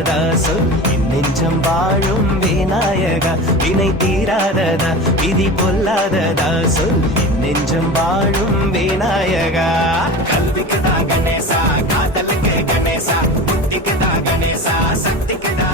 தீராததா சொல் என் நெஞ்சம் வாழும் விநாயகா வினை தீராததா விதி பொல்லாததா சொல் என் நெஞ்சம் வாழும் விநாயகா கல்விக்கு தான் கணேசா காதலுக்கு கணேசா புத்திக்கு தான் கணேசா சக்திக்கு தான்